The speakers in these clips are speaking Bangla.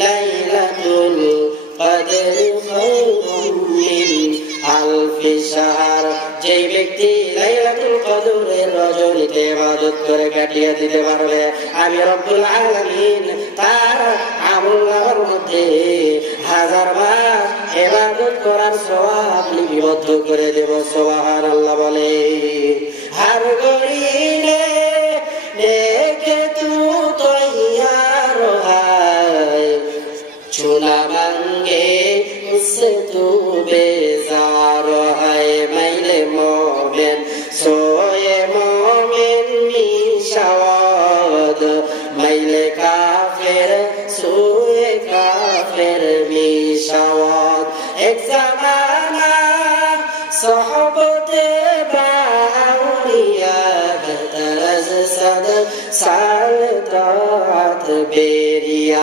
লাইলাতুল ব্যক্তি লাইলাতুল কদরের রজনীতে ইবাদত করে কাটিয়ে দিতে পারবে, আমি রব্বুল আলামিন তার আমলের মধ্যে হাজার বার ইবাদত করার সওয়াব করে দেব, সুবহানাল্লাহ বলে। হার গরি चूल्हा मांगे उससे तू बेजार है मैले मोमिन सोए मोमिन मिशाद मैले काफिर सोए काफिर मिशाद एक जमाना सहबते बाउलिया तरज सद साल तात बेरिया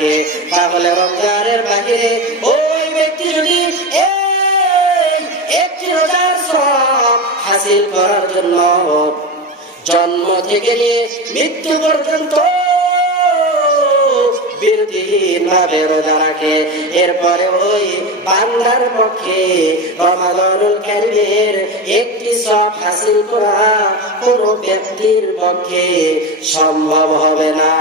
রাখে তাহলে রমজানের বাহিরে, ওই ব্যক্তি যদি একটি রোজার সব হাসিল করার জন্য জন্ম থেকে নিয়ে মৃত্যু পর্যন্ত এরপরে ওই বান্দার পক্ষে রমাদানুল কারিমের একটি সব হাসিল করা কোন ব্যক্তির পক্ষে সম্ভব হবে না।